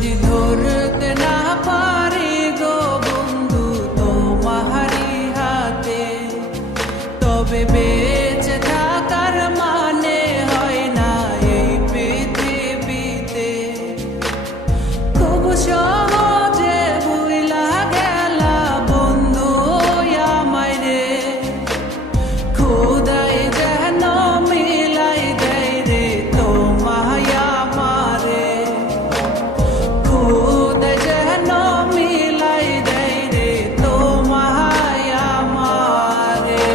যদি ধরতে না পারি গো বন্ধু তোমারি হাতে, তবে বেঁচে থাকার মানে হয় না এই পৃথিবীতে। খুব সহজে ভুইলা গেলা বন্ধু আমায় রে, খোদাই যেন মিলাই দেয় রে তোমায় আমারে, খোদাই যেন মিলাই দেয় রে তোমায় আমারে।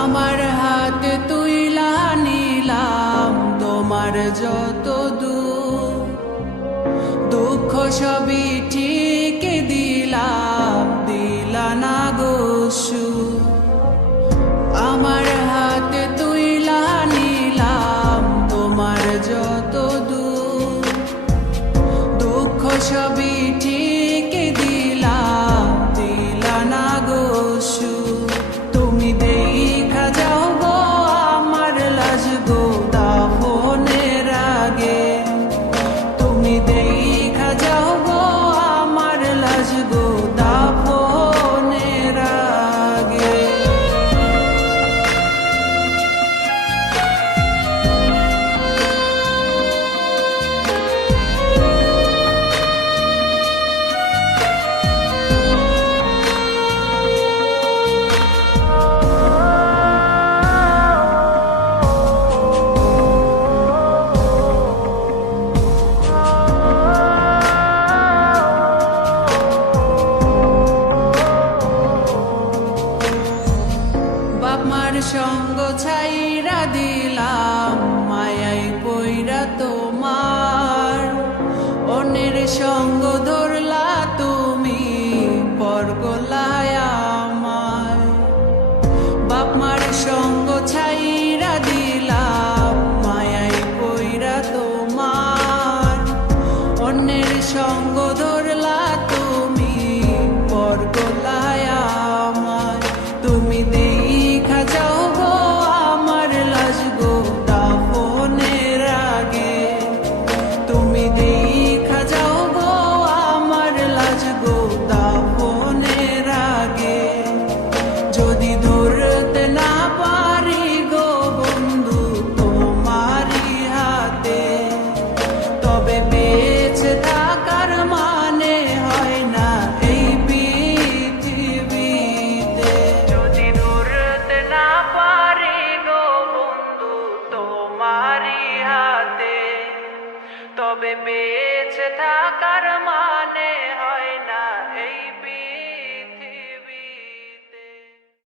আমার হাতে তুইলা নিলাম তোমার যত দুঃখ সবই ঠিক দিলাম, দিলা না গো সুখ। আমার হাতে তুইলা নিলাম তোমার যত দুঃখ সবই ঠিক দিলাম, দিলা না গো সুখ। তুমি দেখা যাও গো আমার লাজ গো দাফনের আগে, তুমি দেখা যাও গো আমার লাজ গো দাফনের আগে। বাপমার সঙ্গ ছাইরা দিলাম মায়াই পইরা তোমার, অন্যের সঙ্গ ধরলা তুমি পর গলায় আমার। বাপমার সঙ্গ ছাইরা দিলাম মায়াই পইরা তোমার, অন্যের সঙ্গ